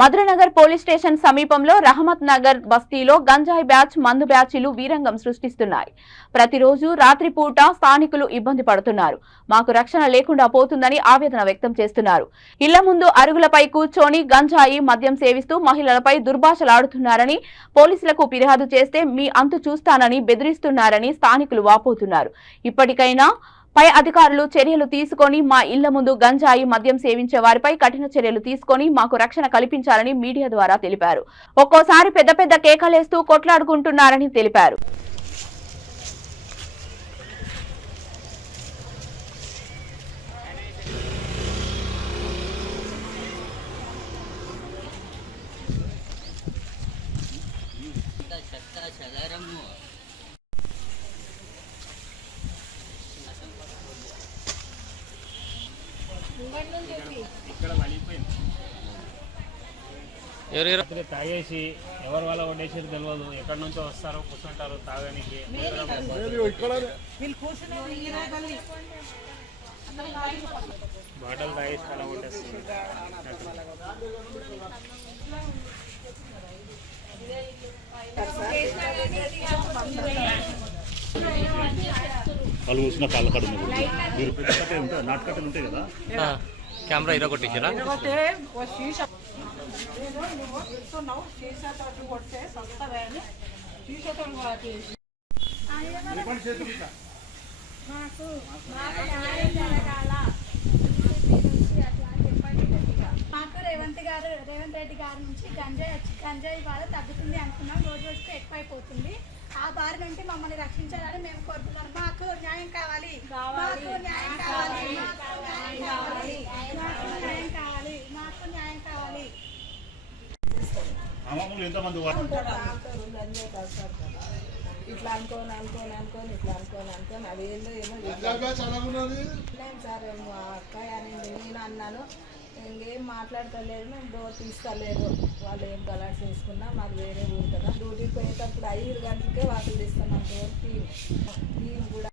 Madhura Nagar police station సమీపంలో రహమత్ నగర్ బస్తీలో గంజాయి బ్యాచ్ మందు బ్యాచీలు వీరంగం సృష్టిస్తున్నాయి. ప్రతిరోజు రాత్రిపూట స్థానికులు ఇబ్బంది పడుతున్నారు. మాకు రక్షణ లేకుండా పోతుందని ఆవేదన వ్యక్తం చేస్తున్నారు. ఇళ్ల ముందు అరుగులపై కూర్చొని గంజాయి మద్యం సేవిస్తూ మహిళలపై దుర్భాషలాడుతున్నారని, పోలీసులకు ఫిర్యాదు చేస్తే మీ అంతు చూస్తానని బెదిరిస్తున్నారని స్థానికులు వాపోతున్నారు. ఇప్పటికైనా పై అధికారులు చర్యలు తీసుకొని మా ఇళ్ల ముందు గంజాయి మద్యం సేవించే వారిపై కఠిన చర్యలు తీసుకొని మాకు రక్షణ కల్పించాలని మీడియా ద్వారా తెలిపారు. ఒక్కోసారి పెద్ద పెద్ద కేకలేస్తూ కొట్లాడుకుంటున్నారని తెలిపారు. ఎవరు తాగేసి ఎవరి వల్ల వండేసేది తెలియదు. ఎక్కడి నుంచో వస్తారో కూర్చుంటారు తాగడానికి. బాటలు తాగేసి అలా కొట్టేస్తారు. వాళ్ళు కూర్చున్న కాళ్ళ కడ నాటకట్టలు ఉంటాయి కదా, కెమెరా ఇరగ కొట్టించారా? మాకు రేవంత్ రెడ్డి గారి నుంచి గంజాయి బాధ తగ్గుతుంది అనుకున్నాం. రోజు రోజుకు ఎక్కువైపోతుంది. ఆ బారి నుండి మమ్మల్ని రక్షించాలని మేము కోరుతున్నాం. మాకు న్యాయం కావాలి, మాకు న్యాయం కావాలి, మాకు న్యాయం కావాలి, మాకు న్యాయం కావాలి, మాకు న్యాయం కావాలి. ఎంతమంది ఇట్లా అనుకోని ఇట్లా అనుకోని అదేందో ఏమో సార్ మా అక్కయ్య అని నేను అన్నాను. ఇంకేం మాట్లాడతలేదు, మేము డోర్ తీస్తలేదు. వాళ్ళు ఏం గలాట్ చేసుకున్నా మాకు వేరే ఊరు కదా. డ్యూటీకి పోయేటప్పుడు 5 గంటలకే వాటిలు తీస్తున్నాం. డోర్ తీయం కూడా